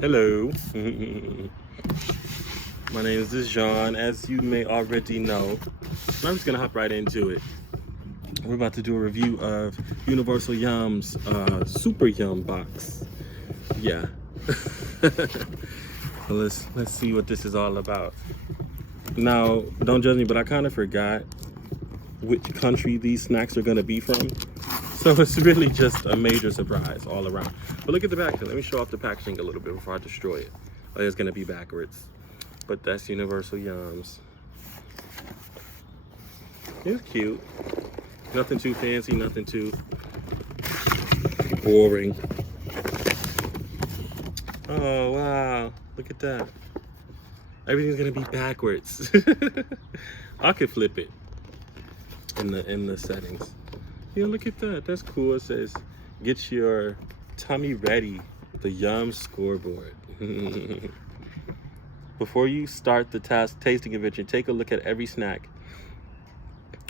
Hello. My name is Dijon, as you may already know. I'm just gonna hop right into it. We're about to do a review of Universal Yum's Super Yum box. Yeah. let's see what this is all about. Now, don't judge me, but I kind of forgot which country these snacks are gonna be from. So it's really just a major surprise all around. But look at the packaging. Let me show off the packaging a little bit before I destroy it. Oh, it's gonna be backwards. But that's Universal Yums. It's cute. Nothing too fancy, nothing too boring. Oh wow, look at that. Everything's gonna be backwards. I could flip it in the settings. Yeah, look at that. That's cool. It says, "Get your tummy ready." The Yum scoreboard. Before you start the tasting adventure, take a look at every snack.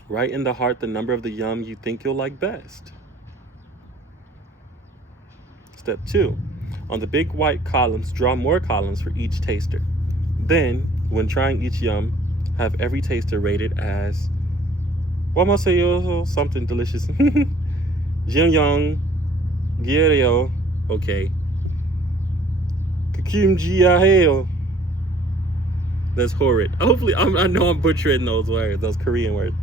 Write in the heart the number of the Yum you think you'll like best. Step 2. On the big white columns, draw more columns for each taster. Then, when trying each Yum, have every taster rated as something delicious. Jim Young, Gyerio, okay. Kakim Jiaheo. That's horrid. Hopefully, I know I'm butchering those words, those Korean words.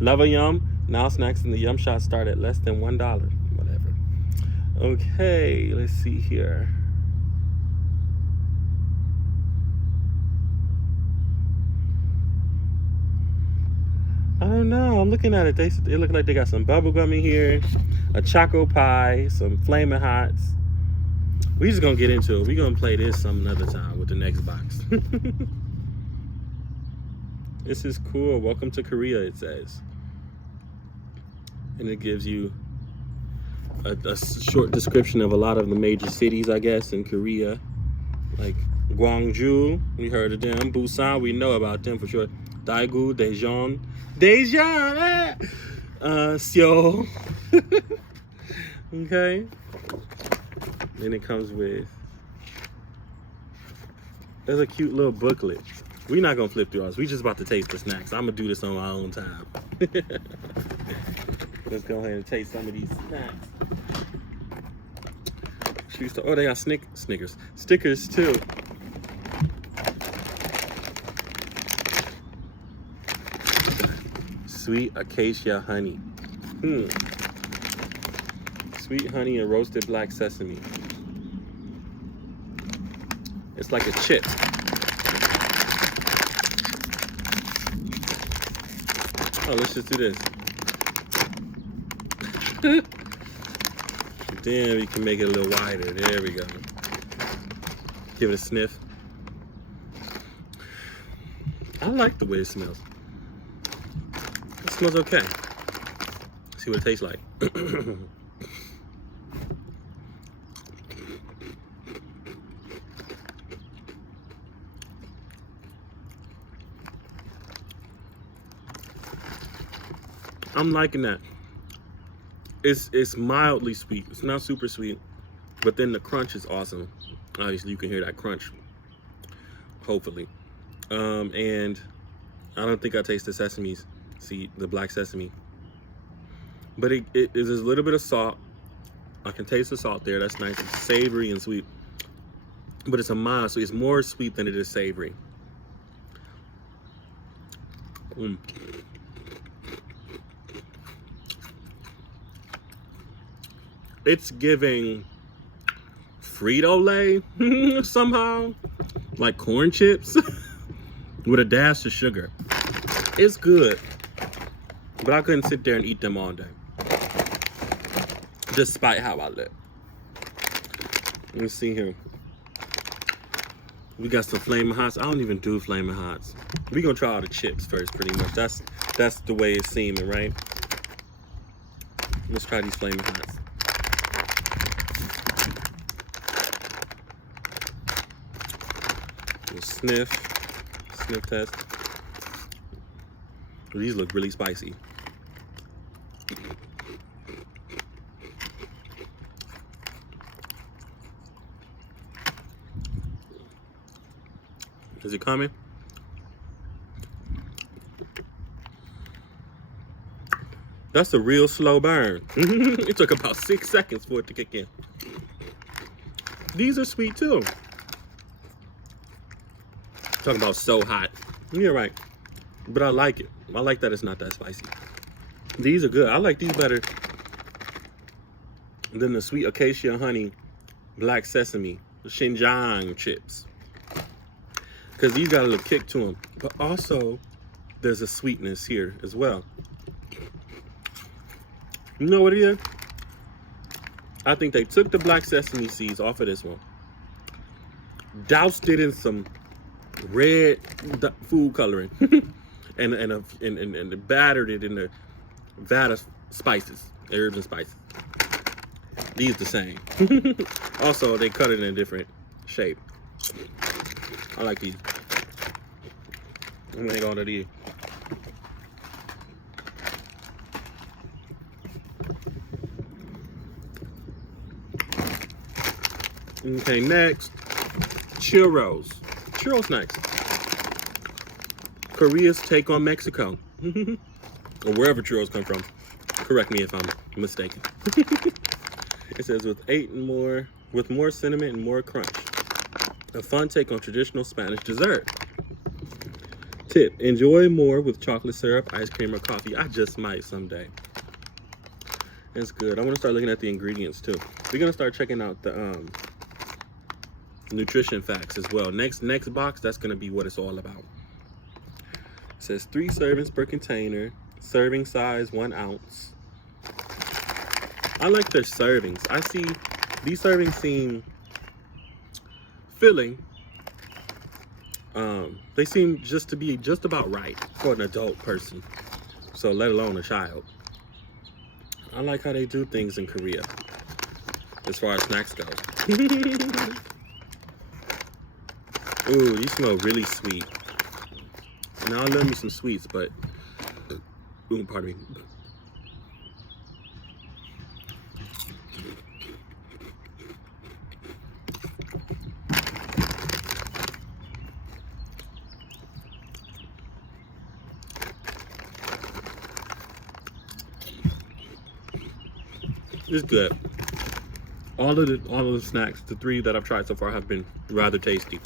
Love a Yum. Now snacks in the Yum shop start at less than $1. Whatever. Okay, let's see here. I don't know. I'm looking at it. They look like they got some bubble gum in here, a choco pie, some Flamin' Hots. We just gonna get into it. We gonna play this some another time with the next box. This is cool. Welcome to Korea, it says. And it gives you a short description of a lot of the major cities, I guess, in Korea. Like Gwangju, we heard of them. Busan, we know about them for sure. Daegu, Daejeon, Seoul. Okay. Then it comes with, there's a cute little booklet. We're not gonna flip through ours. We just about to taste the snacks. I'm gonna do this on my own time. Let's go ahead and taste some of these snacks. Oh, they got Snickers. Stickers too. Sweet acacia honey. Sweet honey and roasted black sesame. It's like a chip. Oh, let's just do this. Then we can make it a little wider. There we go. Give it a sniff. I like the way it smells. It smells okay. Let's see what it tastes like. I'm liking that. It's mildly sweet. It's not super sweet, but then the crunch is awesome. Obviously, you can hear that crunch. Hopefully, and I don't think I taste the sesame seed, the black sesame. But it is a little bit of salt. I can taste the salt there. That's nice. It's savory and sweet, but it's a mild, so it's more sweet than it is savory. It's giving Frito-Lay somehow, like corn chips with a dash of sugar. It's good, but I couldn't sit there and eat them all day, despite how I look. Let me see here. We got some Flamin' Hots. I don't even do Flamin' Hots. We gonna try all the chips first, pretty much. That's the way it's seeming, right? Let's try these Flamin' Hots. Sniff test. These look really spicy. Is it coming? That's a real slow burn. It took about 6 seconds for it to kick in. These are sweet too. Talking about so hot. You're right. But I like it. I like that it's not that spicy. These are good. I like these better than the sweet acacia honey black sesame Xinjiang chips. Because these got a little kick to them. But also, there's a sweetness here as well. You know what it is? I think they took the black sesame seeds off of this one, doused it in some red food coloring, and battered it in the vat of spices, herbs and spices. These the same. Also, they cut it in a different shape. I like these. I'm gonna hang on to these. Okay, next, churros. Churros next. Korea's take on Mexico. Or wherever churros come from. Correct me if I'm mistaken. It says with more cinnamon and more crunch. A fun take on traditional Spanish dessert. Tip, enjoy more with chocolate syrup, ice cream, or coffee. I just might someday. It's good. I want to start looking at the ingredients too. We're gonna start checking out the nutrition facts as well. Next box, that's gonna be what it's all about. It says 3 servings per container, serving size 1 ounce. I like their servings. I see these servings seem filling. They seem just to be just about right for an adult person, so let alone a child. I like how they do things in Korea as far as snacks go. Ooh, you smell really sweet. Now I love me some sweets, but ooh, pardon me. It's good. All of the snacks, the 3 that I've tried so far, have been rather tasty.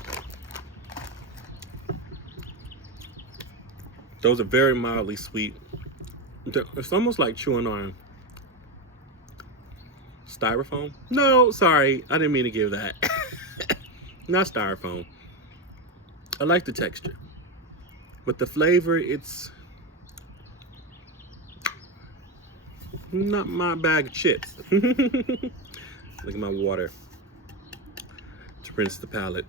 Those are very mildly sweet. It's almost like chewing on styrofoam. No, sorry, I didn't mean to give that. Not styrofoam. I like the texture, but the flavor, it's not my bag of chips. Look at my water to rinse the palate.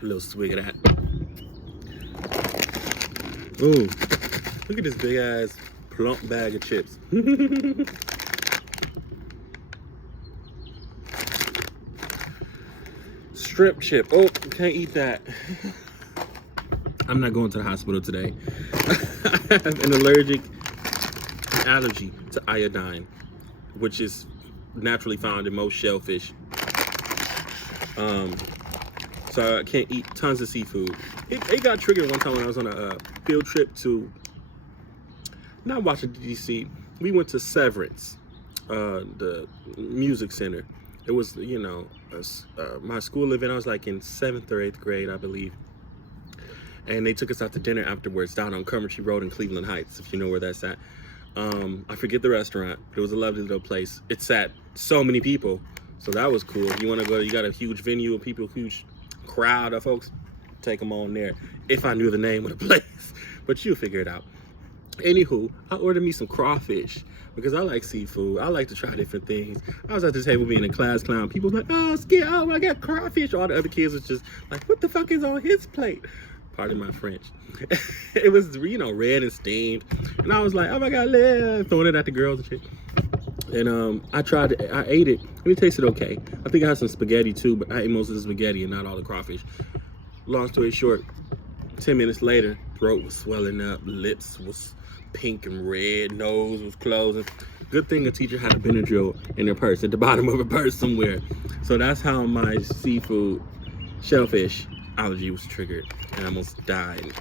A little swig of that. Ooh, look at this big ass plump bag of chips. Strip chip. Oh, can't eat that. I'm not going to the hospital today. I have an allergy to iodine, which is naturally found in most shellfish. So I can't eat tons of seafood. It got triggered one time when I was on a field trip to, not Washington, D.C. We went to Severance, the music center. It was, you know, my school event. I was like in 7th or 8th grade, I believe. And they took us out to dinner afterwards down on Coventry Road in Cleveland Heights, if you know where that's at. I forget the restaurant, but it was a lovely little place. It sat so many people, so that was cool. If you want to go, you got a huge venue of people, huge crowd of folks, take them on there. If I knew the name of the place, but you'll figure it out. Anywho, I ordered me some crawfish because I like seafood. I like to try different things. I was at the table being a class clown. People were like, oh, scared. Oh, I got crawfish. All the other kids was just like, what the fuck is on his plate? Pardon my French. It was, you know, red and steamed. And I was like, oh my God, throwing it at the girls and shit. And I ate it. It tasted okay. I think I had some spaghetti too, but I ate most of the spaghetti and not all the crawfish. Long story short, 10 minutes later, throat was swelling up, lips was pink and red, nose was closing. Good thing a teacher had a Benadryl in her purse, at the bottom of her purse somewhere. So that's how my seafood shellfish allergy was triggered, and I almost died.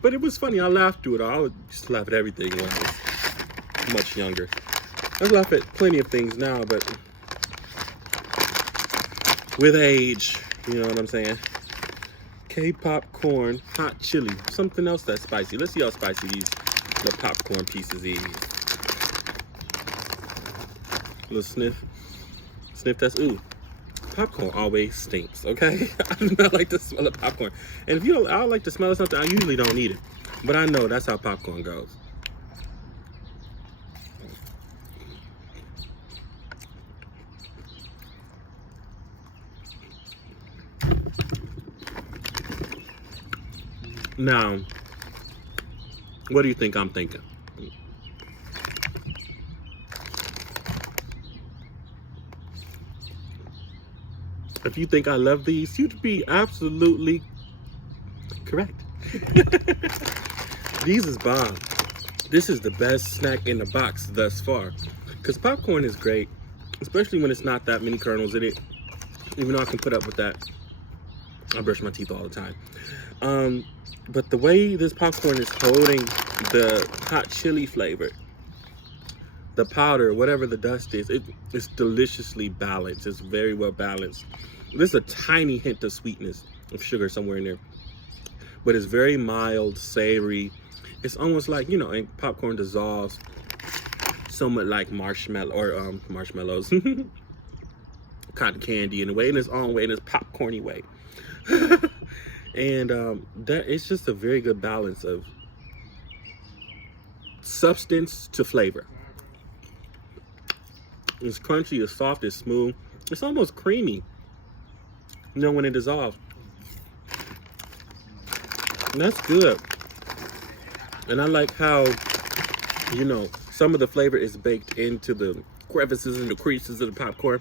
But it was funny. I laughed through it all. I would just laugh at everything when I was much younger. I laugh at plenty of things now, but with age, you know what I'm saying? K-pop corn, hot chili, something else that's spicy. Let's see how spicy these little popcorn pieces is. Little sniff. Sniff test. Ooh. Popcorn always stinks, okay? I do not like the smell of popcorn. And if you don't, I don't like the smell of something, I usually don't eat it. But I know that's how popcorn goes. Now, what do you think I'm thinking? If you think I love these, you'd be absolutely correct. These is bomb. This is the best snack in the box thus far. Because popcorn is great, especially when it's not that many kernels in it. Even though I can put up with that. I brush my teeth all the time. But the way this popcorn is holding the hot chili flavor, the powder, whatever the dust is, it's deliciously balanced. It's very well balanced. There's a tiny hint of sweetness of sugar somewhere in there, but it's very mild, savory. It's almost like, you know, and popcorn dissolves somewhat like marshmallow or marshmallows, cotton candy in a way, in its own way, in its popcorny way. And that it's just a very good balance of substance to flavor. It's crunchy, it's soft, it's smooth. It's almost creamy, you know, when it dissolves. And that's good. And I like how, you know, some of the flavor is baked into the crevices and the creases of the popcorn.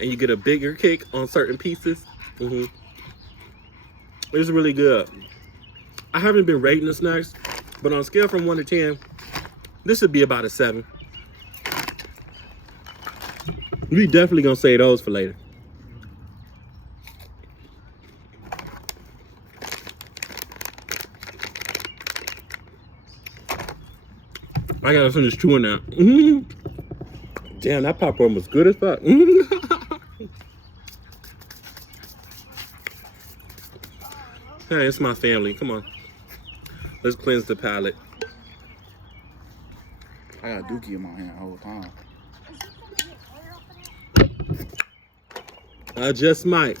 And you get a bigger kick on certain pieces. It's really good. I haven't been rating the snacks, but on a scale from 1 to 10, this would be about a 7. We definitely gonna save those for later. I gotta finish chewing that. Damn, that popcorn was good as fuck. Hey, it's my family. Come on. Let's cleanse the palate. I got Dookie in my hand the whole time. I just might.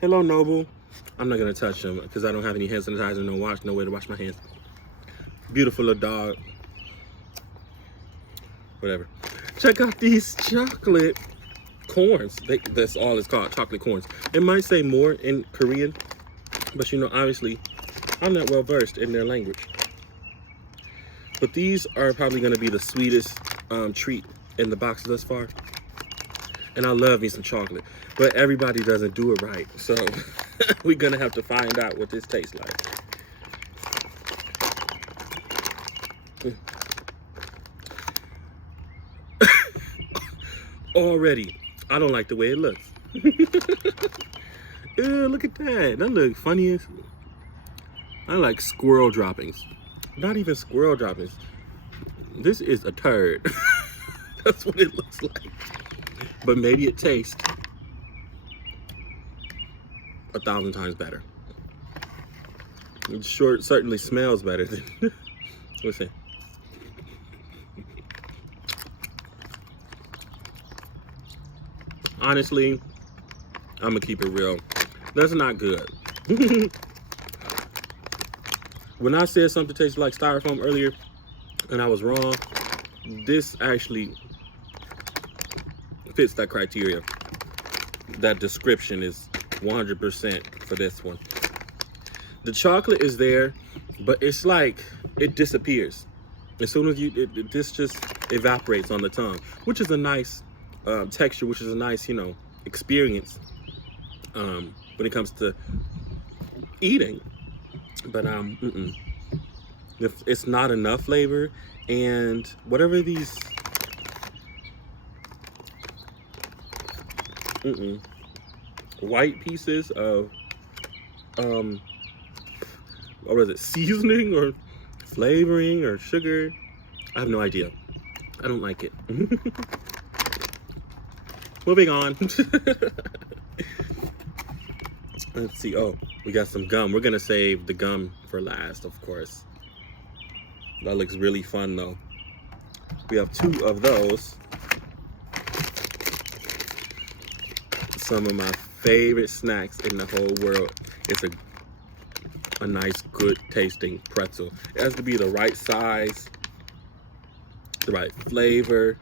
Hello, Noble. I'm not gonna touch him because I don't have any hand sanitizer, no way to wash my hands. Beautiful little dog. Whatever. Check out these chocolate corns. That's all it's called, chocolate corns. It might say more in Korean, but you know, obviously, I'm not well versed in their language. But these are probably gonna be the sweetest treat in the box thus far. And I love me some chocolate, but everybody doesn't do it right. So we're gonna have to find out what this tastes like. Already, I don't like the way it looks. Ew, look at that. That looks funny as... I like squirrel droppings. Not even squirrel droppings. This is a turd. That's what it looks like. But maybe it tastes 1,000 times better. It certainly smells better than... Let's see. Honestly, I'm gonna keep it real. That's not good. When I said something tastes like styrofoam earlier, and I was wrong, this actually fits that criteria. That description is 100% for this one. The chocolate is there, but it's like it disappears as soon as this just evaporates on the tongue, which is a nice texture, which is a nice, you know, experience when it comes to eating. But this if it's not enough flavor, and whatever these white pieces of what was it, seasoning or flavoring or sugar, I have no idea. I don't like it. Moving on. Let's see. Oh, we got some gum. We're gonna save the gum for last, of course. That looks really fun though. We have 2 of those. Some of my favorite snacks in the whole world. It's a nice, good tasting pretzel. It has to be the right size, the right flavor,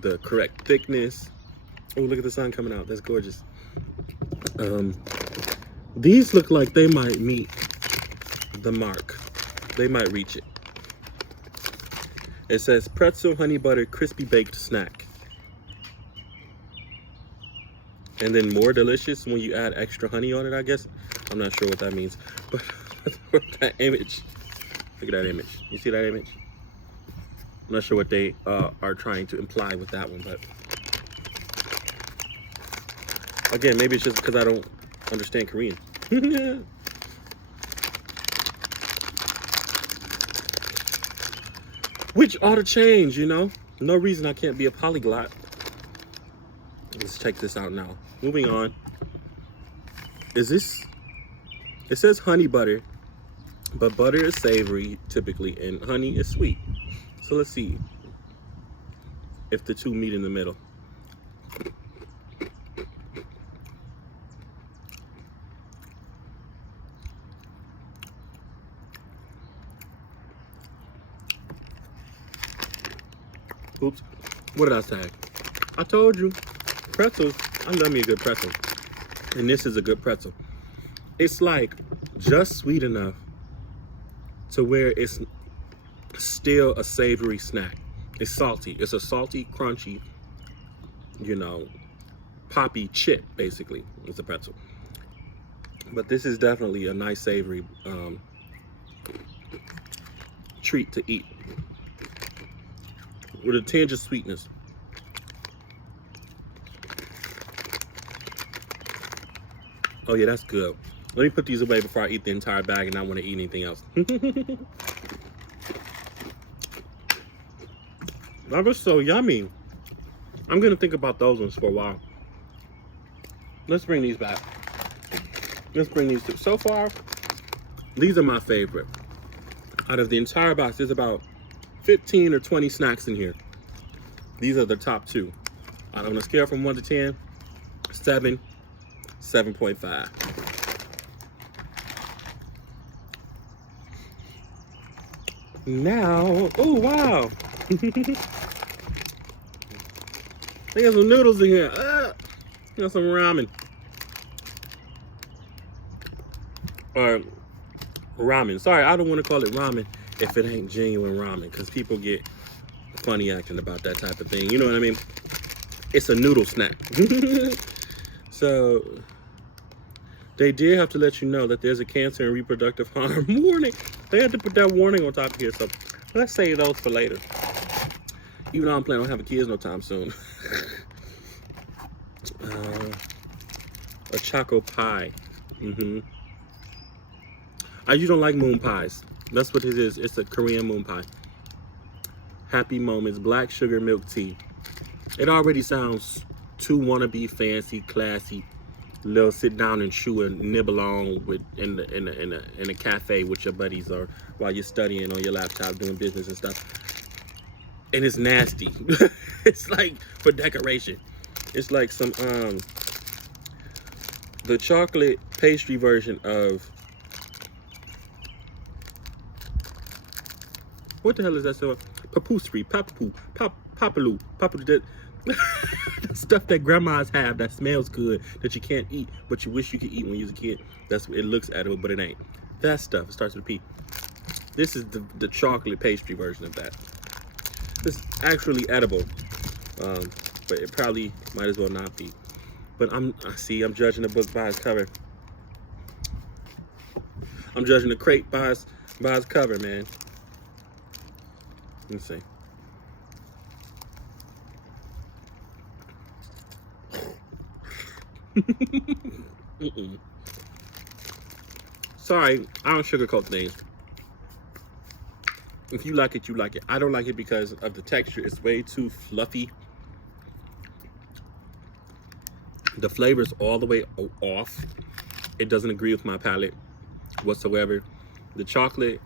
the correct thickness. Oh, look at the sun coming out. That's gorgeous. These look like they might meet the mark. They might reach it. It says pretzel honey butter crispy baked snack. And then more delicious when you add extra honey on it, I guess. I'm not sure what that means. But that image. Look at that image. You see that image? I'm not sure what they are trying to imply with that one, but again, maybe it's just because I don't understand Korean. Which ought to change, you know? No reason I can't be a polyglot. Let's check this out now. Moving on. Is this... It says honey butter, but butter is savory typically, and honey is sweet. So let's see if the 2 meet in the middle. Oops, what did I say? I told you, pretzels, I love me a good pretzel. And this is a good pretzel. It's like just sweet enough to where it's still a savory snack. It's salty. It's a salty, crunchy, you know, poppy chip, basically. It's a pretzel. But this is definitely a nice savory treat to eat with a tinge of sweetness. Oh yeah, that's good. Let me put these away before I eat the entire bag and not want to eat anything else. That was so yummy. I'm gonna think about those ones for a while. Let's bring these back. Let's bring these two. So far, these are my favorite. Out of the entire box, there's about 15 or 20 snacks in here. These are the top 2. On a scale from 1 to 10, 7, 7.5. Now, oh wow. They got some noodles in here. Got some ramen. Or ramen. Sorry, I don't want to call it ramen if it ain't genuine ramen, because people get funny acting about that type of thing. You know what I mean? It's a noodle snack. So they did have to let you know that there's a cancer and reproductive harm warning. They had to put that warning on top of here. So let's save those for later. Even though I'm planning on having kids no time soon. A choco pie. I usually don't like moon pies. That's what it is. It's a Korean moon pie. Happy Moments, black sugar milk tea. It already sounds too wannabe, fancy, classy. Little sit down and chew and nibble on with in a cafe with your buddies, or while you're studying on your laptop doing business and stuff. And it's nasty. It's like for decoration. It's like some the chocolate pastry version of, what the hell is that stuff? Papoosry, papapoo, papaloo, papaloo. The stuff that grandmas have that smells good, that you can't eat, but you wish you could eat when you was a kid. That's what it looks edible, but it ain't. That stuff, it starts with a P. This is the chocolate pastry version of that. It's actually edible, but it probably might as well not be. But I'm judging the book by its cover. I'm judging the crate by its cover, man. Let's see. Mm-mm. Sorry, I don't sugarcoat things. If you like it, you like it. I don't like it because of the texture. It's way too fluffy. The flavor's all the way off. It doesn't agree with my palate whatsoever. The chocolate,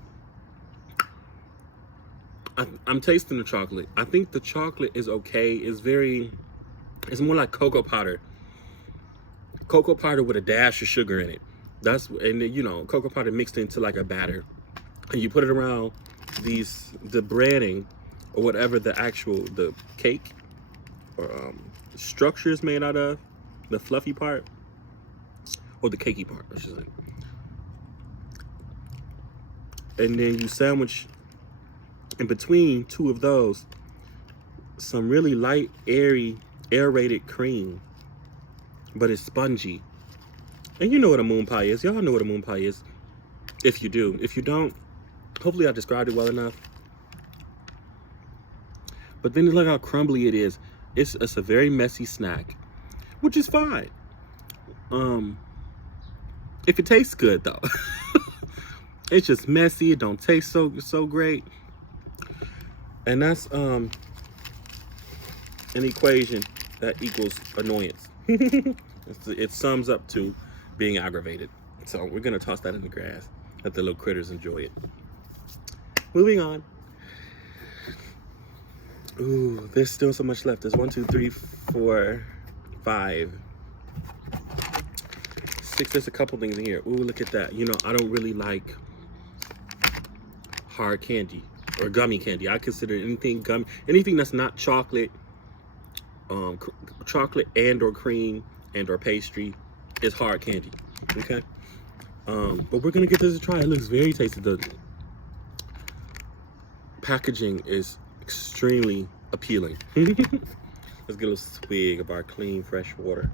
I'm tasting the chocolate. I think the chocolate is okay. It's more like cocoa powder. Cocoa powder with a dash of sugar in it. And then, you know, cocoa powder mixed into like a batter. And you put it around the breading or whatever the cake or structure is made out of, the fluffy part or the cakey part, I should say. And then you sandwich in between two of those some really light, airy, aerated cream, but it's spongy. And you know what a moon pie is. Y'all know what a moon pie is. If you do. If you don't, hopefully I described it well enough. But then look how crumbly it is. It's a very messy snack, which is fine. If it tastes good though. It's just messy. It don't taste so great. And that's an equation that equals annoyance. It sums up to being aggravated. So we're gonna toss that in the grass. Let the little critters enjoy it. Moving on. Ooh, there's still so much left. There's 1, 2, 3, 4, 5, 6. There's a couple things in here. Ooh, look at that. You know, I don't really like hard candy or gummy candy. I consider anything gummy, anything that's not chocolate, chocolate and or cream and or pastry is hard candy. Okay. But we're gonna give this a try. It looks very tasty. The packaging is extremely appealing. Let's get a little swig of our clean, fresh water.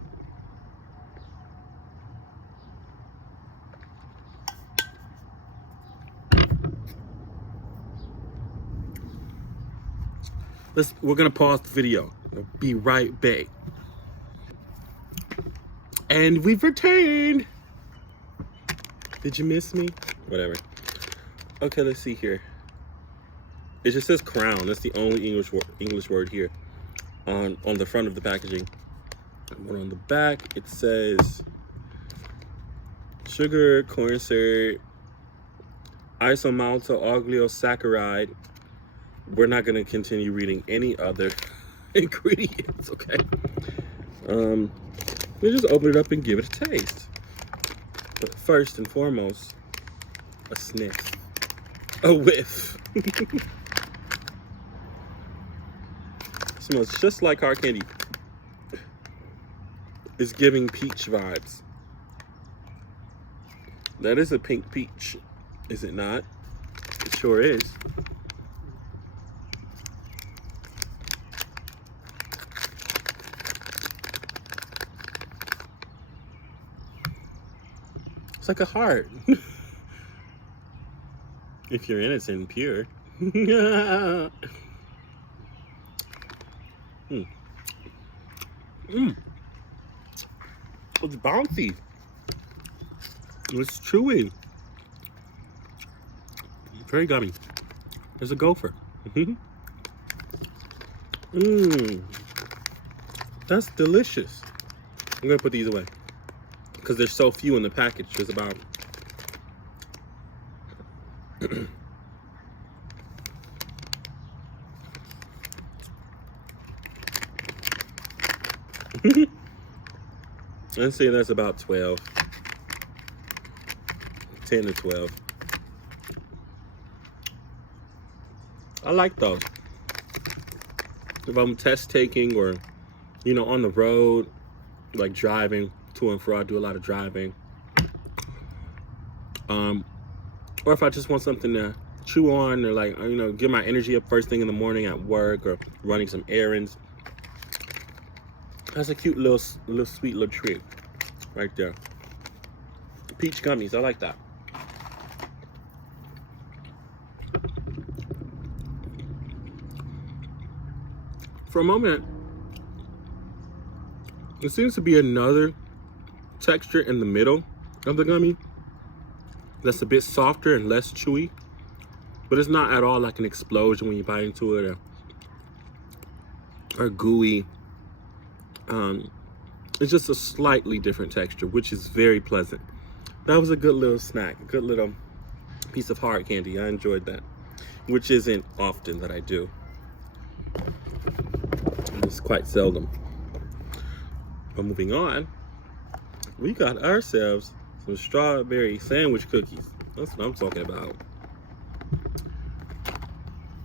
We're gonna pause the video. We'll be right back. And we've returned. Did you miss me? Whatever. Okay, let's see here. It just says crown. That's the only English word here on the front of the packaging. But on the back, it says sugar, corn syrup, isomaltooligosaccharides. We're not going to continue reading any other ingredients, okay? We'll just open it up and give it a taste. But first and foremost, a sniff. A whiff. Smells just like hard candy. It's giving peach vibes. That is a pink peach, is it not? It sure is. It's like a heart. If you're innocent and pure. It's bouncy. It's chewy. Very gummy. There's a gopher. That's delicious. I'm gonna put these away because there's so few in the package. There's about let's say that's about 12. 10 to 12. I like those. If I'm test taking or, you know, on the road, like driving to and fro, I do a lot of driving. Or if I just want something to chew on or like, you know, get my energy up first thing in the morning at work or running some errands. That's a cute little sweet little treat right there. Peach gummies, I like that. For a moment, there seems to be another texture in the middle of the gummy that's a bit softer and less chewy, but it's not at all like an explosion when you bite into it, or gooey. It's just a slightly different texture, which is very pleasant. That was a good little snack, a good little piece of hard candy. I enjoyed that, which isn't often that I do. It's quite seldom. But moving on, we got ourselves some strawberry sandwich cookies. That's what I'm talking about.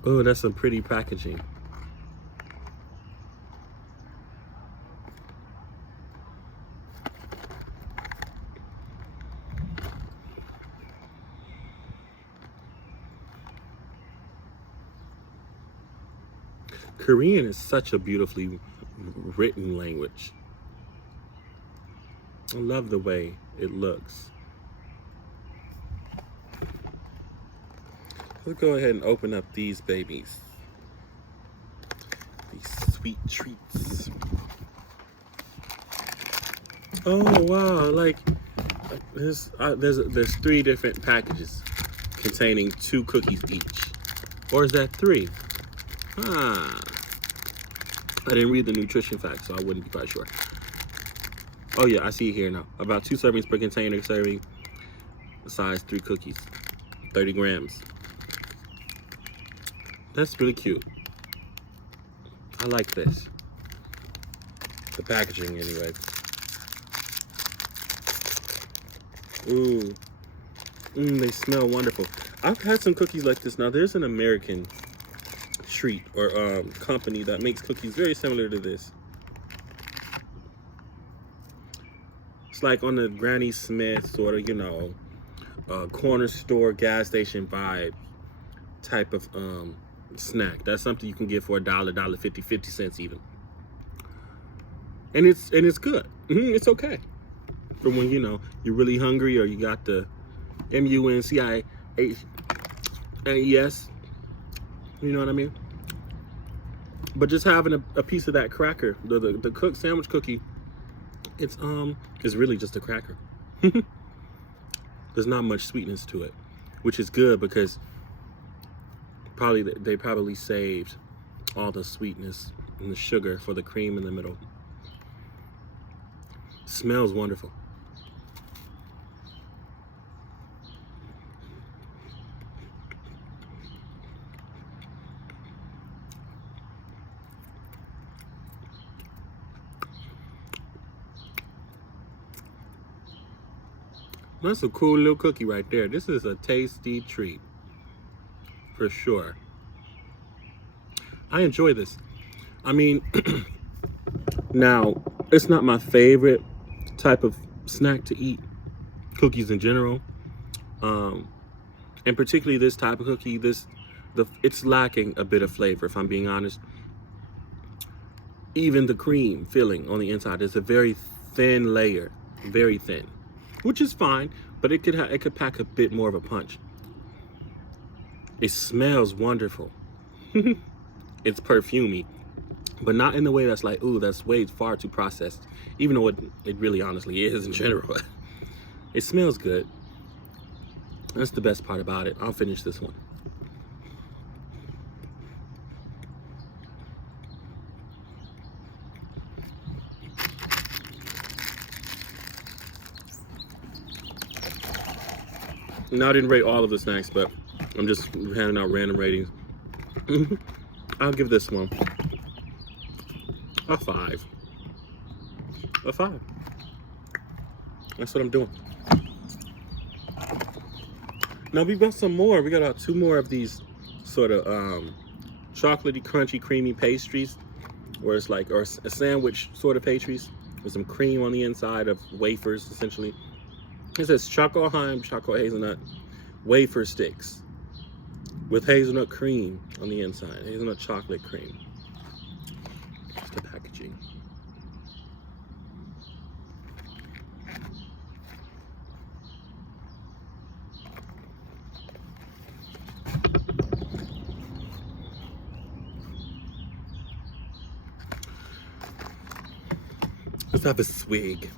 Oh, that's some pretty packaging. Korean is such a beautifully written language. I love the way it looks. Let's go ahead and open up these babies. These sweet treats. Oh wow! Like there's 3 different packages containing 2 cookies each, or is that 3? Ah, I didn't read the nutrition facts, so I wouldn't be quite sure. Oh yeah, I see it here now. About 2 servings per container, serving size 3 cookies, 30 grams. That's really cute. I like this. The packaging, anyway. Ooh, they smell wonderful. I've had some cookies like this. Now, there's an American treat or company that makes cookies very similar to this. It's like on the Granny Smith sort of, you know, corner store, gas station vibe type of snack. That's something you can get for $1, $1.50, 50 cents even. And it's good. It's okay for when, you know, you're really hungry, or you got the MUNCIAS. You know what I mean? But just having a piece of that cracker, the cooked sandwich cookie, it's really just a cracker. There's not much sweetness to it, which is good because they probably saved all the sweetness and the sugar for the cream in the middle. Smells wonderful. That's a cool little cookie right there. This is a tasty treat, for sure. I enjoy this. I mean, now, it's not my favorite type of snack to eat, cookies in general. And particularly this type of cookie, it's lacking a bit of flavor, if I'm being honest. Even the cream filling on the inside is a very thin layer, very thin, which is fine, but it could pack a bit more of a punch. It smells wonderful. It's perfumey, but not in the way that's like, ooh, that's way far too processed, even though it really honestly is in general. It smells good. That's the best part about it. I'll finish this one. Now, I didn't rate all of the snacks, but I'm just handing out random ratings. I'll give this one a 5. A 5. That's what I'm doing. Now we've got some more. We got 2 more of these sort of chocolatey, crunchy, creamy pastries, where it's like, or a sandwich sort of pastries with some cream on the inside of wafers, essentially. It says Choco Heim, chocolate hazelnut wafer sticks with hazelnut cream on the inside, hazelnut chocolate cream. That's the packaging. Let's have a swig.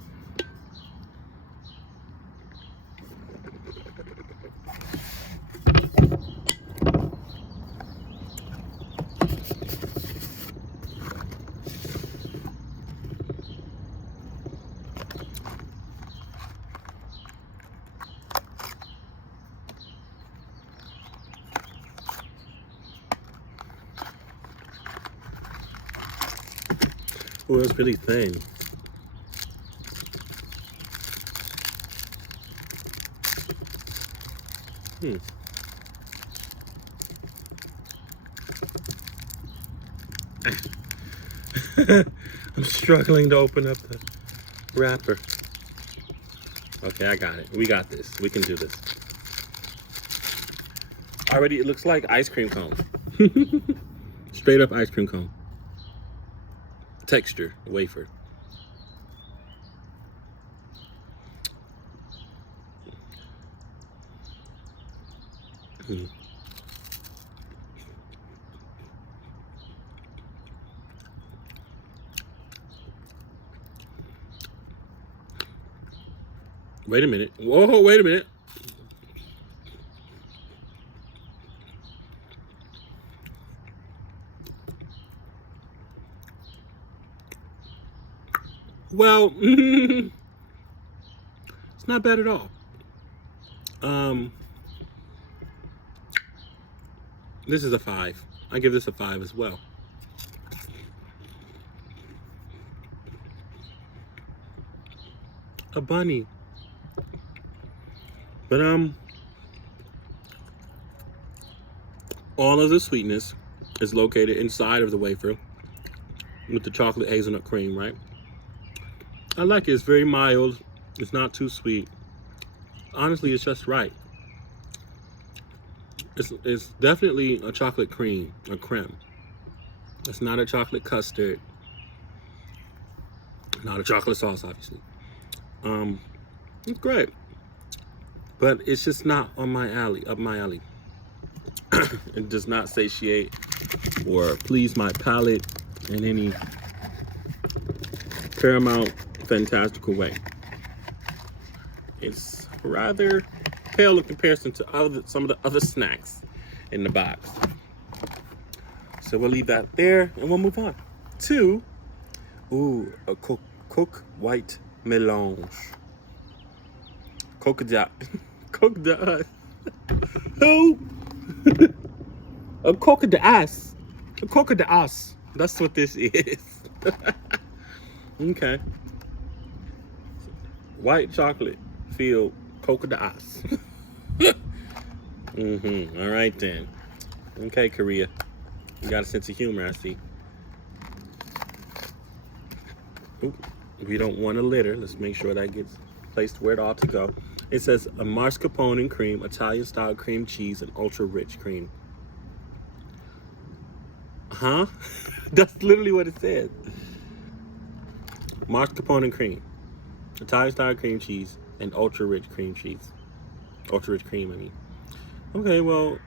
Oh, it's really thin. I'm struggling to open up the wrapper. Okay, I got it. We got this. We can do this. Already, it looks like ice cream cone. Straight up ice cream cone. Texture, wafer. Wait a minute. Whoa, wait a minute. Well, it's not bad at all. This is a 5. I give this a 5 as well. A bunny. But all of the sweetness is located inside of the wafer with the chocolate hazelnut cream, right? I like it. It's very mild. It's not too sweet. Honestly, it's just right. It's definitely a chocolate cream, a creme. It's not a chocolate custard. Not a chocolate sauce, obviously. It's great. But it's just not on my alley, up my alley. It does not satiate or please my palate in any paramount fantastical way. It's rather pale in comparison to some of the other snacks in the box. So we'll leave that there and we'll move on to a Coke white melange. Coke d'Ice. Who? A Coke d'Ice. A Coke d'Ice. That's what this is. Okay. White chocolate filled Coke d'Ice. All right then. Okay, Korea. You got a sense of humor, I see. Oop. We don't want a litter. Let's make sure that gets placed where it ought to go. It says a mascarpone and cream, Italian style cream cheese, and ultra rich cream. Huh? That's literally what it says. Mascarpone and cream, Italian style cream cheese, and ultra rich cream cheese. Ultra rich cream, I mean. Okay, well,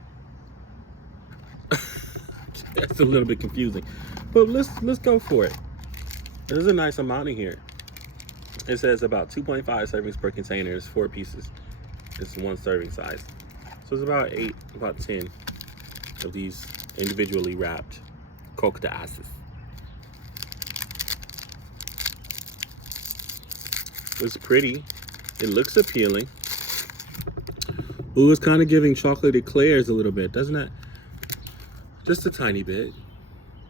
that's a little bit confusing, but let's go for it. There's a nice amount in here. It says about 2.5 servings per container. It's 4 pieces. It's 1 serving size. So it's about 10 of these individually wrapped Coke d'Ices. It's pretty. It looks appealing. Ooh, it's kind of giving chocolate eclairs a little bit, doesn't it? Just a tiny bit.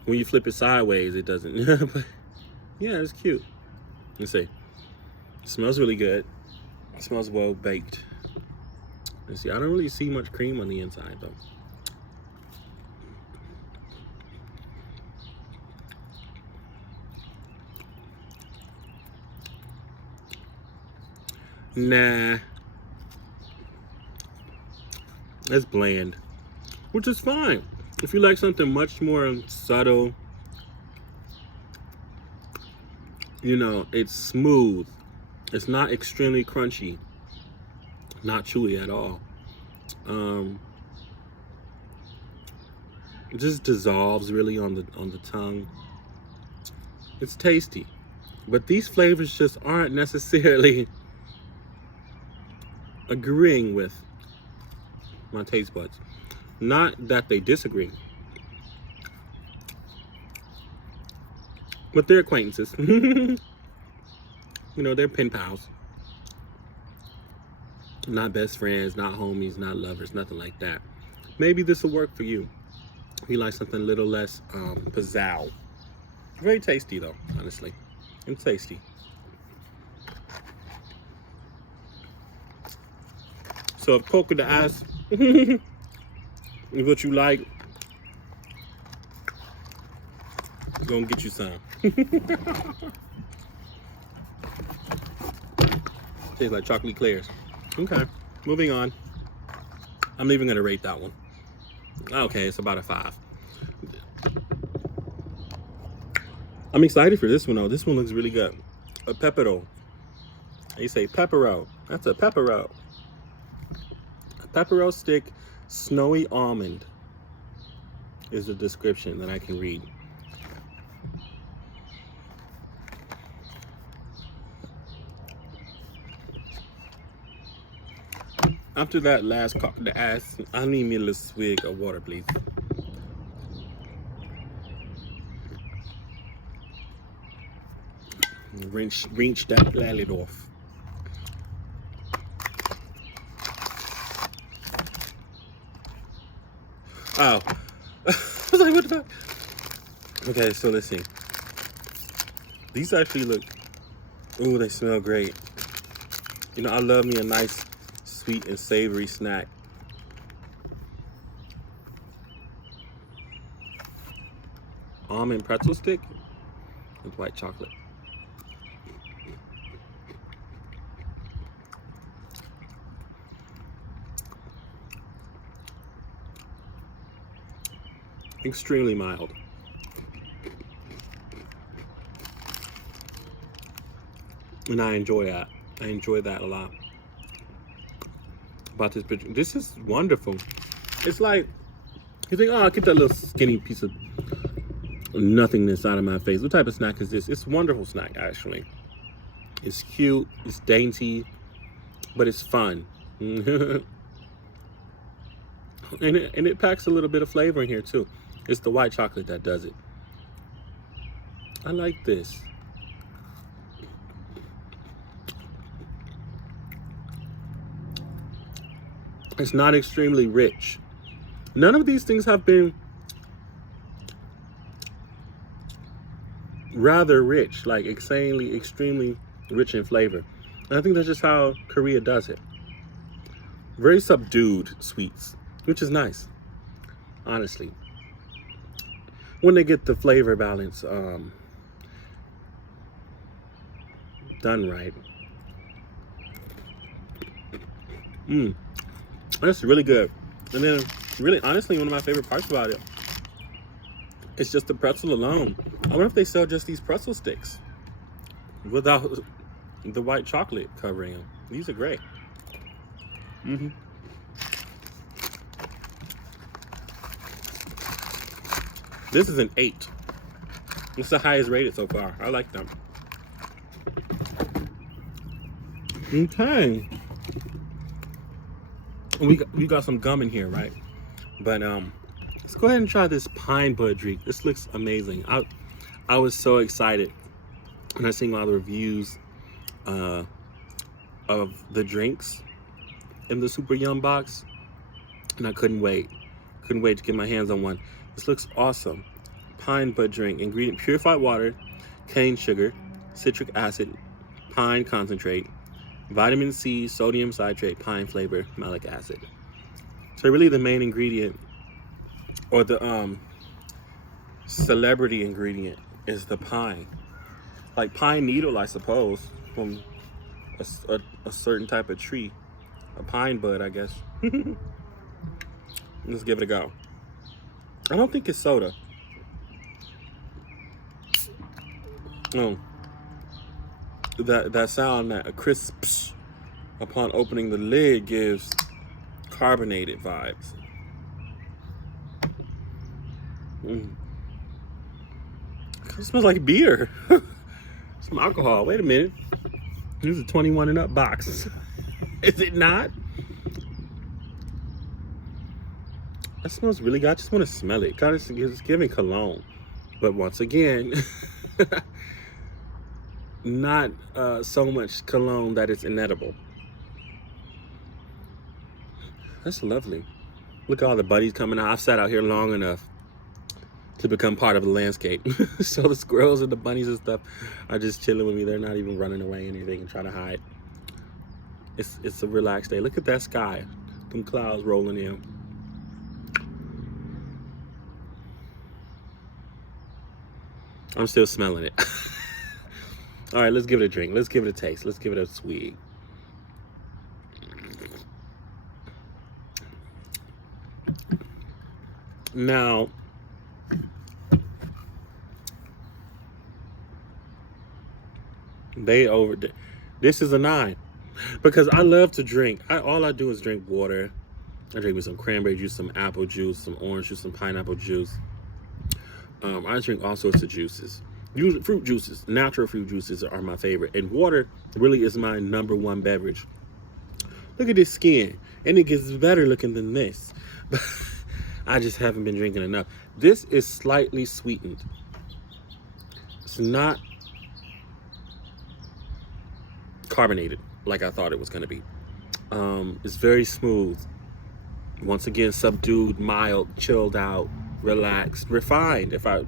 When you flip it sideways, it doesn't. But yeah, it's cute. Let's see. It smells really good. It smells well baked. Let's see. I don't really see much cream on the inside though. Nah. It's bland. Which is fine. If you like something much more subtle, you know, it's smooth. It's not extremely crunchy. Not chewy at all. It just dissolves really on the tongue. It's tasty. But these flavors just aren't necessarily agreeing with my taste buds. Not that they disagree, but they're acquaintances. You know, they're pen pals. Not best friends, not homies, not lovers, nothing like that. Maybe this will work for you. If you like something a little less pizzazz. Very tasty though, honestly. And tasty. So if coca de ice is what you like, I'm gonna get you some. Tastes like chocolate eclairs. Okay, moving on. I'm even gonna rate that one. Okay, it's about a 5. I'm excited for this one though. This one looks really good. A pepero. They say pepero. That's a pepero. A pepero stick, snowy almond is the description that I can read. After that last cock the ass, I need me a little swig of water, please. Rinse that lid off. Oh. I was like, what the fuck? Okay, so let's see. These actually look, ooh, they smell great. You know, I love me a nice sweet and savory snack. Almond pretzel stick with white chocolate. Extremely mild. And I enjoy that. I enjoy that a lot. About this picture. This is wonderful. It's like, you think, oh, I'll get that little skinny piece of nothingness out of my face. What type of snack is this? It's a wonderful snack, actually. It's cute, it's dainty, but it's fun. And it packs a little bit of flavor in here, too. It's the white chocolate that does it. I like this. It's not extremely rich. None of these things have been rather rich, like insanely, extremely rich in flavor. And I think that's just how Korea does it. Very subdued sweets, which is nice, honestly. When they get the flavor balance done right. That's really good. And then, really, honestly, one of my favorite parts about it, it's just the pretzel alone. I wonder if they sell just these pretzel sticks without the white chocolate covering them. These are great. This is an 8. It's the highest rated so far. I like them. Okay. We got some gum in here, right? But let's go ahead and try this pine bud drink. This looks amazing. I was so excited when I seen all the reviews of the drinks in the Super Yum box, and I couldn't wait. Couldn't wait to get my hands on one. This looks awesome. Pine bud drink. Ingredient: purified water, cane sugar, citric acid, pine concentrate, vitamin C, sodium citrate, pine flavor, malic acid. So really the main ingredient, or the celebrity ingredient, is the pine. Like pine needle, I suppose, from a certain type of tree. A pine bud, I guess. Let's give it a go. I don't think it's soda. Oh. That sound, that crisp upon opening the lid, gives carbonated vibes. It smells like beer. Some alcohol. Wait a minute. This is a 21 and up box. Is it not? That smells really good. I just want to smell it. God, it's giving cologne. But once again, not so much cologne that it's inedible. That's lovely. Look at all the buddies coming out. I've sat out here long enough to become part of the landscape. So the squirrels and the bunnies and stuff are just chilling with me. They're not even running away or anything and trying to hide. It's a relaxed day. Look at that sky. Them clouds rolling in. I'm still smelling it. All right, let's give it a drink. Let's give it a taste. Let's give it a swig. Now, this is a 9 because I love to drink. All I do is drink water. I drink with some cranberry juice, some apple juice, some orange juice, some pineapple juice. I drink all sorts of juices. Fruit juices, natural fruit juices are my favorite. And water really is my #1 beverage. Look at this skin. And it gets better looking than this. But I just haven't been drinking enough. This is slightly sweetened. It's not carbonated like I thought it was going to be. It's very smooth. Once again, subdued, mild, chilled out, relaxed, refined. If I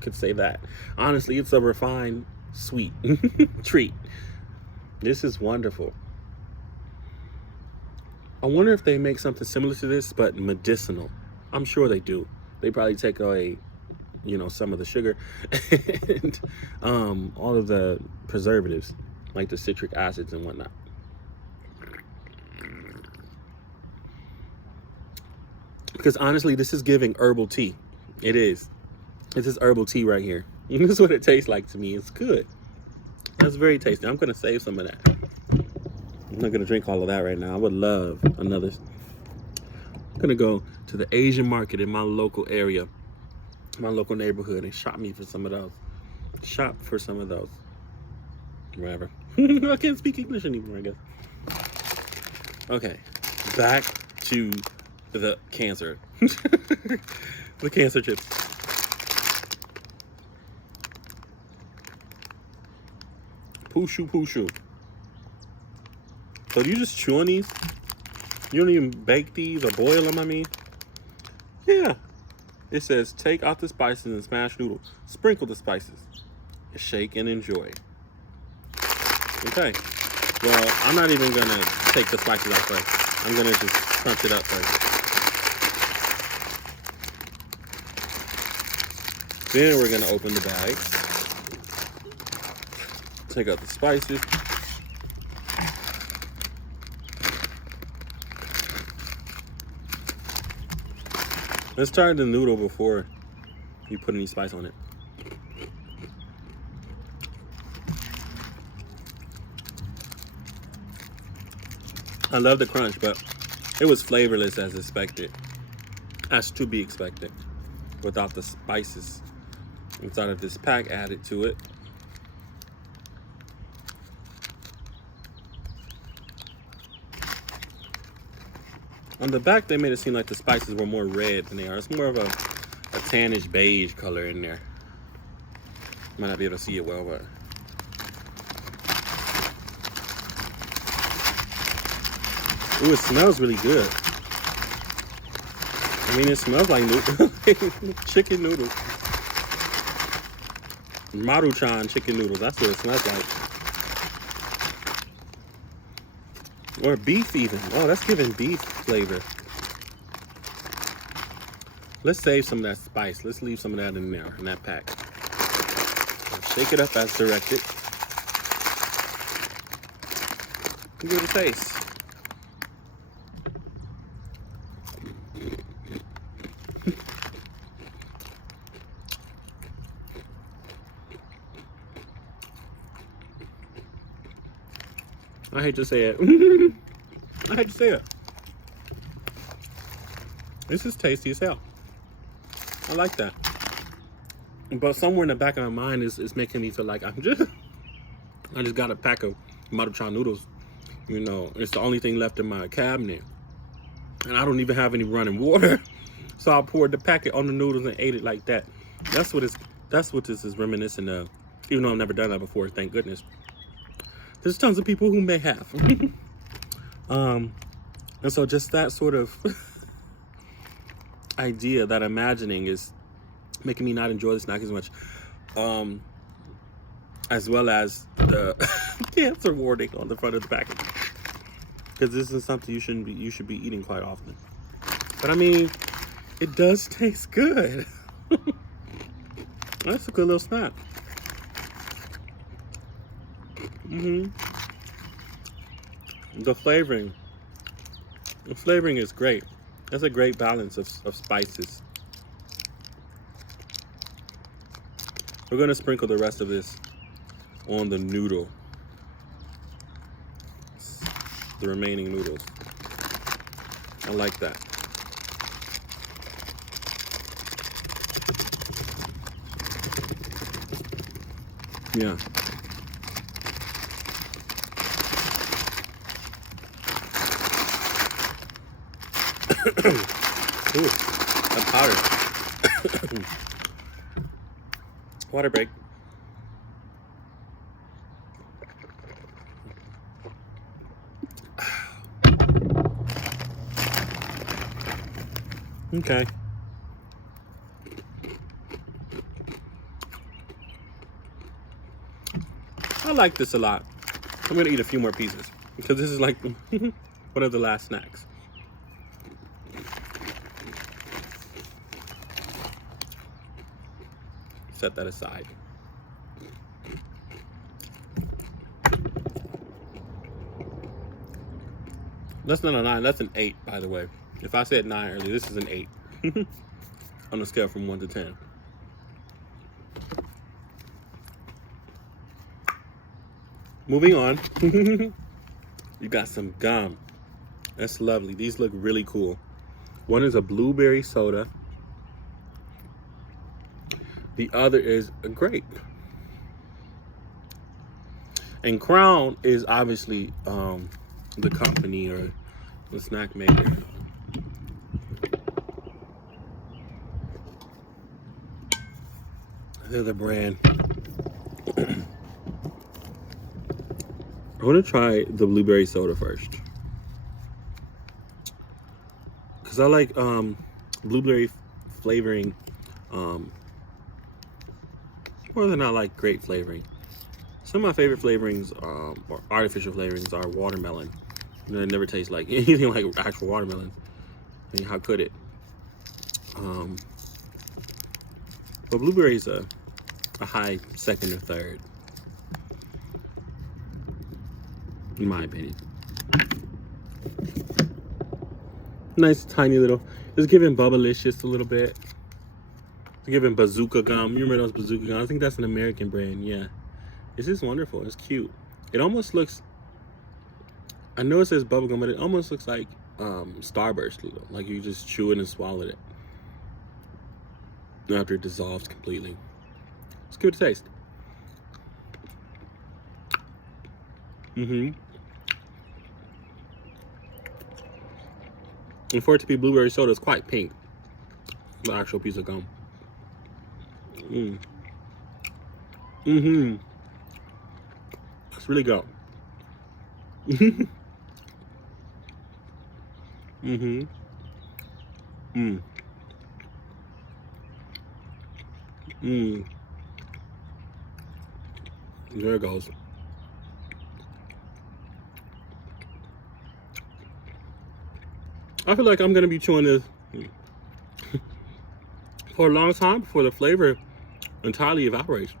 could say that. Honestly, it's a refined, sweet treat. This is wonderful. I wonder if they make something similar to this, but medicinal. I'm sure they do. They probably take away, some of the sugar and all of the preservatives, like the citric acids and whatnot. Because honestly, this is giving herbal tea. It is. This is herbal tea right here. This is what it tastes like to me. It's good. That's very tasty. I'm going to save some of that. I'm not going to drink all of that right now. I would love another. I'm going to go to the Asian market in my local area, my local neighborhood, and shop me for some of those. Shop for some of those. Whatever. I can't speak English anymore, I guess. Okay. Back to the cancer. The cancer chips. Pushu pushu. So do you just chew on these? You don't even bake these or boil them, I mean? Yeah. It says, take out the spices and smash noodles. Sprinkle the spices. Shake and enjoy. Okay. Well, I'm not even going to take the spices out first. I'm going to just crunch it up first. Then we're going to open the bags. Take out the spices. Let's try the noodle before you put any spice on it. I love the crunch, but it was flavorless as expected. As to be expected. Without the spices inside of this pack added to it. On the back, they made it seem like the spices were more red than they are. It's more of a tannish beige color in there. Might not be able to see it well, but ooh, it smells really good. I mean, it smells like chicken noodles. Maruchan chicken noodles. That's what it smells like. Or beef even. Oh, that's giving beef flavor. Let's save some of that spice. Let's leave some of that in there, in that pack. Shake it up as directed. Give it a taste. I hate to say it. I hate to say it. This is tasty as hell. I like that. But somewhere in the back of my mind is making me feel like I just got a pack of Maruchan noodles. You know, it's the only thing left in my cabinet. And I don't even have any running water. So I poured the packet on the noodles and ate it like that. That's what this is reminiscent of. Even though I've never done that before, thank goodness. There's tons of people who may have. And so just that sort of idea, that imagining is making me not enjoy the snack as much. As well as the cancer warning on the front of the package. Because this is something you should be eating quite often. But I mean, it does taste good. That's a good little snack. The flavoring is great. That's a great balance of spices. We're gonna sprinkle the rest of this on the noodle. The remaining noodles. I like that. Yeah. Ooh, that's powder. Water break. Okay. I like this a lot. I'm gonna eat a few more pieces because this is like one of the last snacks. Set that aside. That's not a 9, that's an 8, by the way. If I said 9 earlier, this is an 8 on a scale from 1 to 10. Moving on. You got some gum. That's lovely. These look really cool. One is a blueberry soda. The other is a grape. And Crown is obviously the company or the snack maker. They're the brand. I'm gonna try the blueberry soda first. Cause I like blueberry flavoring more than I like grape flavoring. Some of my favorite flavorings, or artificial flavorings, are watermelon. And it never tastes like anything like actual watermelon. I mean, how could it? But blueberry's a high second or third, in my opinion. Nice tiny little. It's giving Bubblicious a little bit. It's giving Bazooka gum. You remember those Bazooka gum? I think that's an American brand. Yeah. This is wonderful. It's cute. It almost looks. I know it says bubblegum, but it almost looks like Starburst, like you just chew it and swallowed it after it dissolves completely. Let's give it a taste. And for it to be blueberry soda, it's quite pink. The actual piece of gum. It's really good. There it goes. I feel like I'm gonna be chewing this for a long time before the flavor entirely evaporates.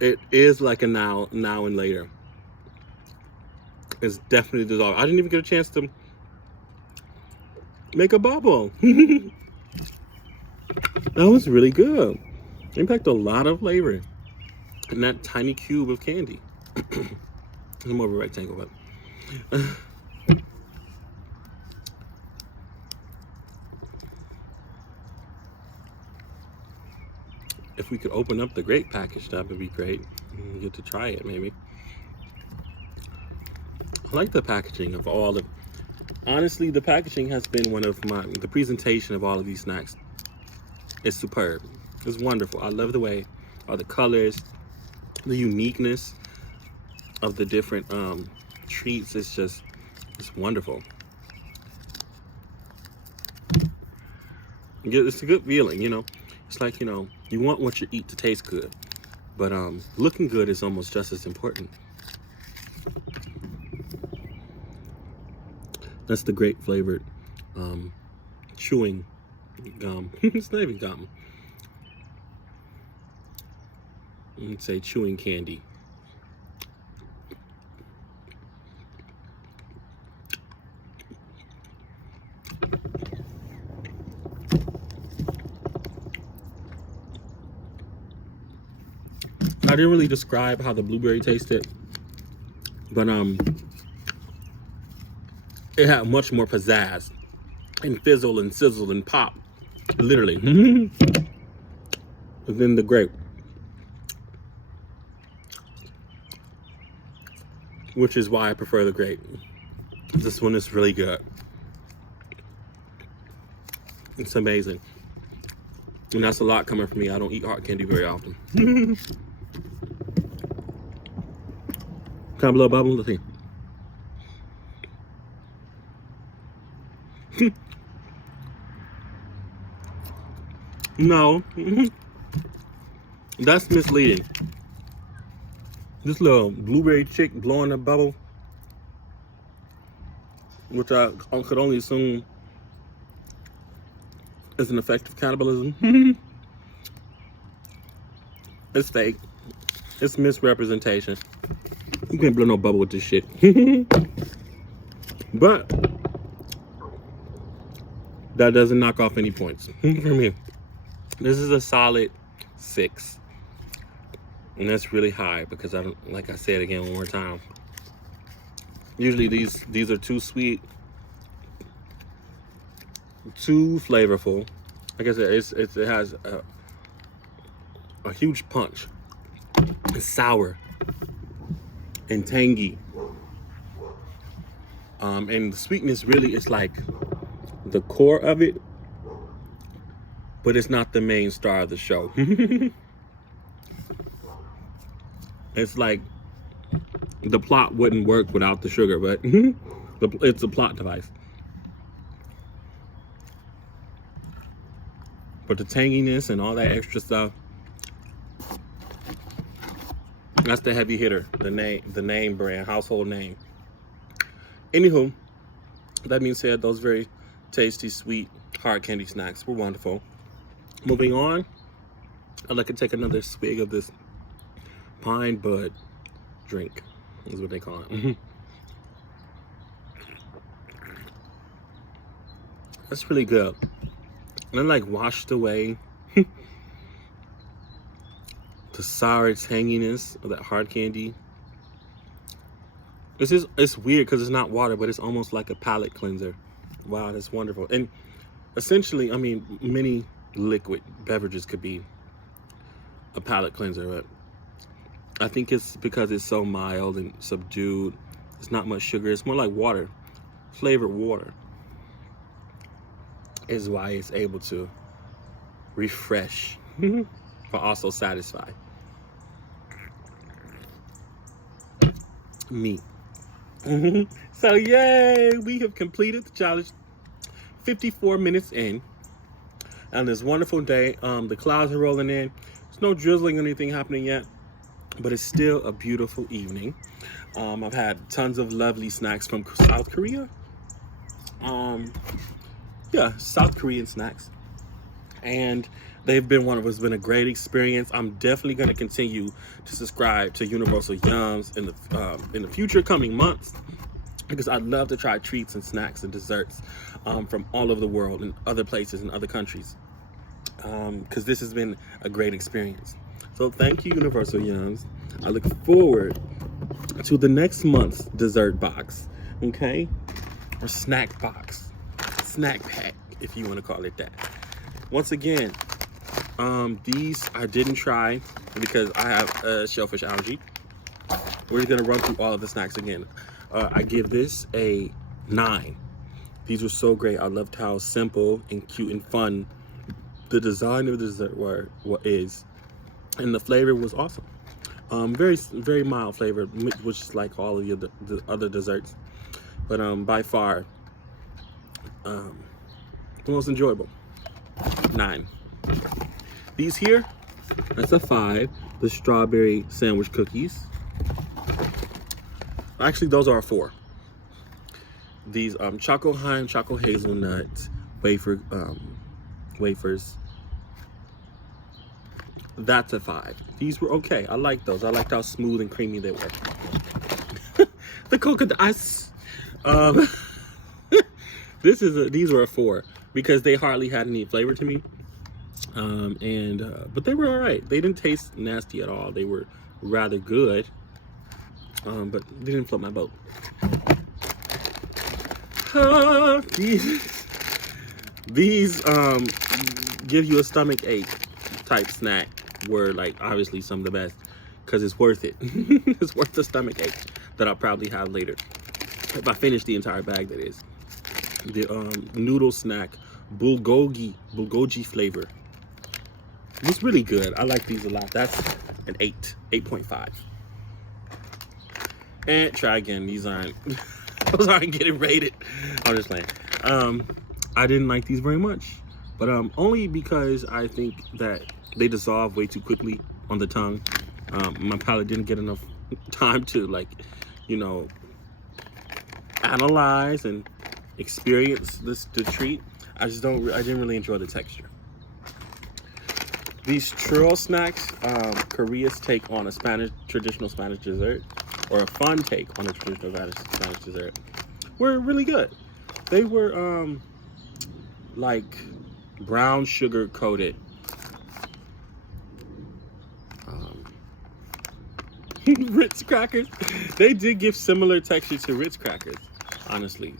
It is like a now and later. It's definitely dissolved. I didn't even get a chance to make a bubble. That was really good. It packed a lot of flavor in that tiny cube of candy. It's more of a rectangle, but if we could open up the grape package, that would be great. You get to try it, maybe. I like the packaging of all of. Honestly, the packaging has been one of the presentation of all of these snacks is superb. It's wonderful. I love the way, all the colors, the uniqueness of the different treats. It's wonderful. It's a good feeling, you know. It's like, you know, you want what you eat to taste good, but looking good is almost just as important. That's the grape flavored chewing gum. It's not even gum. Let's say chewing candy. I didn't really describe how the blueberry tasted, but it had much more pizzazz and fizzle and sizzle and pop, literally, than the grape, which is why I prefer the grape. This one is really good. It's amazing, and that's a lot coming from me. I don't eat hard candy very often. Can I blow a bubble? Let's see. No, that's misleading. This little blueberry chick blowing a bubble, which I could only assume is an effect of cannibalism. It's fake. It's misrepresentation. You can't blow no bubble with this shit. But that doesn't knock off any points from here. This is a solid 6. And that's really high because I don't, like I said again one more time, usually these are too sweet, too flavorful. Like I said, it has a huge punch. It's sour and tangy. And the sweetness really is like the core of it, but it's not the main star of the show. It's like the plot wouldn't work without the sugar, but it's a plot device. But the tanginess and all that extra stuff, that's the heavy hitter, the name brand, household name. Anywho, that being said, those very tasty, sweet, hard candy snacks were wonderful. Moving on, I'd like to take another swig of this pine bud drink, is what they call it. That's really good. And like washed away the sour tanginess of that hard candy. It's weird because it's not water, but it's almost like a palate cleanser. Wow, that's wonderful. And essentially, I mean, many liquid beverages could be a palate cleanser, but I think it's because it's so mild and subdued. It's not much sugar. It's more like water, flavored water, is why it's able to refresh but also satisfy me. So yay, we have completed the challenge. 54 minutes in on this wonderful day. The clouds are rolling in. There's no drizzling or anything happening yet, but it's still a beautiful evening. I've had tons of lovely snacks from South Korea. Yeah, South Korean snacks, and they've been it's been a great experience. I'm definitely going to continue to subscribe to Universal Yums in the future coming months, because I'd love to try treats and snacks and desserts from all over the world and other places and other countries, because this has been a great experience. So thank you, Universal Yums. I look forward to the next month's dessert box, okay? Or snack box, snack pack, if you want to call it that. Once again, these I didn't try because I have a shellfish allergy. We're gonna run through all of the snacks again. I give this a 9. These were so great. I loved how simple and cute and fun the design of the dessert is, and the flavor was awesome. Very, very mild flavor, which is like all of the other desserts, but by far the most enjoyable. 9. These here, that's a 5. The strawberry sandwich cookies. Actually, those are a 4. These Choco Heim Choco Hazelnut wafers. That's a 5. These were okay. I like those. I liked how smooth and creamy they were. The coconut ice. These were a 4 because they hardly had any flavor to me. But they were all right. They didn't taste nasty at all. They were rather good. But they didn't float my boat. These give you a stomach ache type snack. Were like obviously some of the best because it's worth it. It's worth the stomach ache that I'll probably have later if I finish the entire bag. That is the noodle snack bulgogi flavor. It's really good. I like these a lot. That's an 8.5. And try again. These aren't those aren't getting rated. I'm just playing. I didn't like these very much, but only because I think that they dissolve way too quickly on the tongue. My palate didn't get enough time to, like, you know, analyze and experience the treat. I didn't really enjoy the texture. These churro snacks, Korea's take on a traditional Spanish dessert, or a fun take on a traditional Spanish dessert, were really good. They were like brown sugar coated Ritz crackers. They did give similar texture to Ritz crackers. Honestly,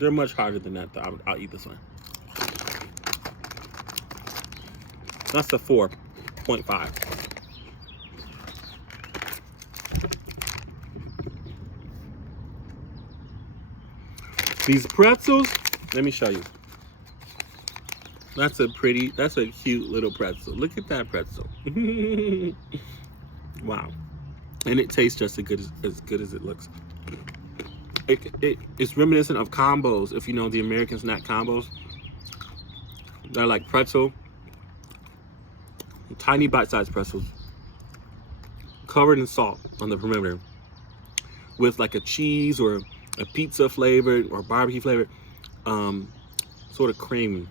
they're much harder than that though. I'll eat this one. That's a 4.5. These pretzels, let me show you. That's a cute little pretzel. Look at that pretzel. Wow. And it tastes just as good as it looks. It's reminiscent of combos, if you know the American snack combos. They're like pretzel, tiny bite-sized pretzels, covered in salt on the perimeter, with like a cheese or a pizza flavored or barbecue flavored sort of cream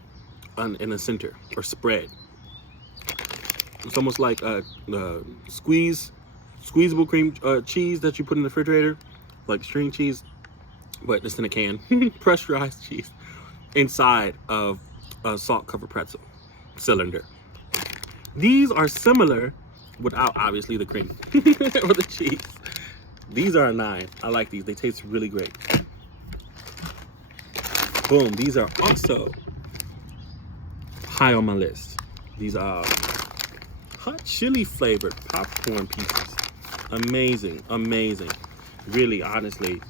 in the center or spread. It's almost like a squeezable cream cheese that you put in the refrigerator, like string cheese, but it's in a can. Pressurized cheese inside of a salt-covered pretzel cylinder. These are similar without obviously the cream or the cheese. These are a 9. I like these. They taste really great. Boom. These are also high on my list. These are hot chili flavored popcorn pieces. Amazing, amazing. Really, honestly,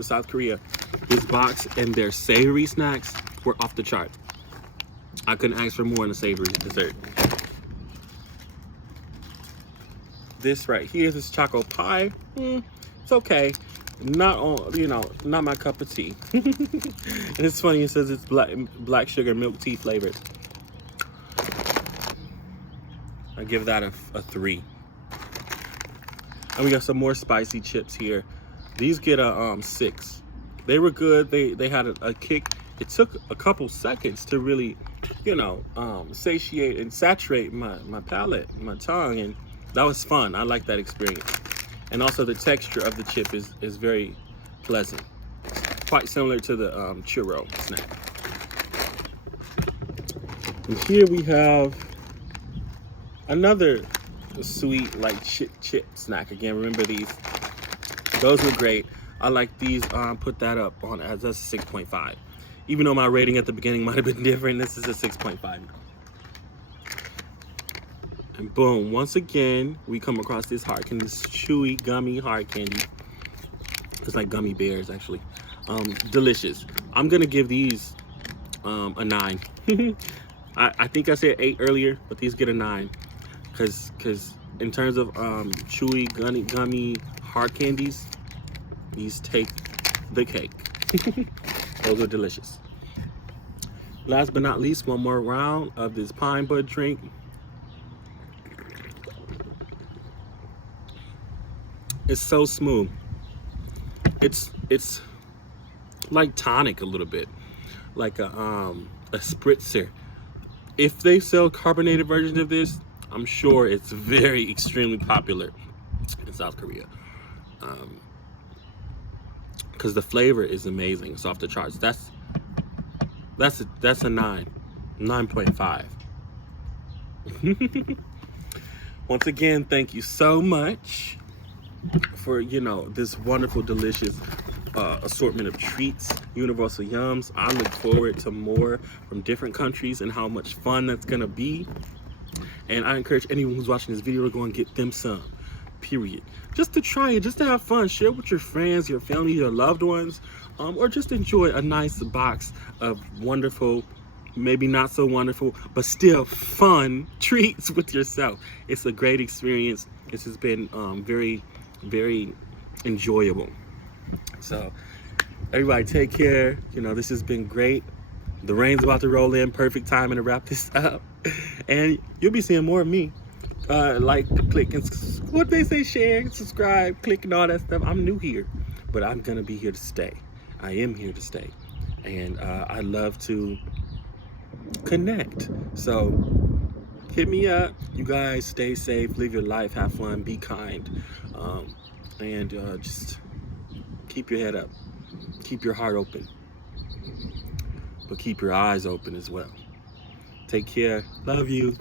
South Korea, this box and their savory snacks were off the chart. I couldn't ask for more in a savory dessert. This right here, this choco pie, it's okay. Not my cup of tea. And it's funny, it says it's black sugar milk tea flavored. I give that a 3. And we got some more spicy chips here. These get a 6. They were good. They had a kick. It took a couple seconds to really, satiate and saturate my palate, my tongue, and that was fun. I like that experience. And also the texture of the chip is very pleasant. Quite similar to the churro snack. And here we have another sweet like chip snack. Again, remember these? Those were great. I like these. Put that up on as a 6.5. Even though my rating at the beginning might have been different, this is a 6.5. And boom, once again, we come across this hard candy, this chewy, gummy hard candy. It's like gummy bears, actually. Delicious. I'm gonna give these a 9. I think I said 8 earlier, but these get a 9. Cause in terms of chewy, gummy hard candies, these take the cake. Those are delicious. Last but not least, one more round of this pine bud drink. It's so smooth. It's like tonic a little bit, like a spritzer. If they sell carbonated versions of this, I'm sure it's very extremely popular in South Korea. Because the flavor is amazing. It's off the charts. That's a 9.5. Once again, thank you so much for, you know, this wonderful, delicious assortment of treats, Universal Yums. I look forward to more from different countries and how much fun that's gonna be. And I encourage anyone who's watching this video to go and get them some, period. Just to try it, just to have fun. Share with your friends, your family, your loved ones, or just enjoy a nice box of wonderful, maybe not so wonderful, but still fun treats with yourself. It's a great experience. This has been very, very enjoyable. So everybody take care. You know, this has been great. The rain's about to roll in, perfect timing to wrap this up. And you'll be seeing more of me. Like, click, and what they say, share, subscribe, click, and all that stuff. I'm new here, but I'm gonna be here to stay. I am here to stay. And I love to connect. So hit me up. You guys stay safe, live your life, have fun, be kind, and just keep your head up, keep your heart open, but keep your eyes open as well. Take care. Love you.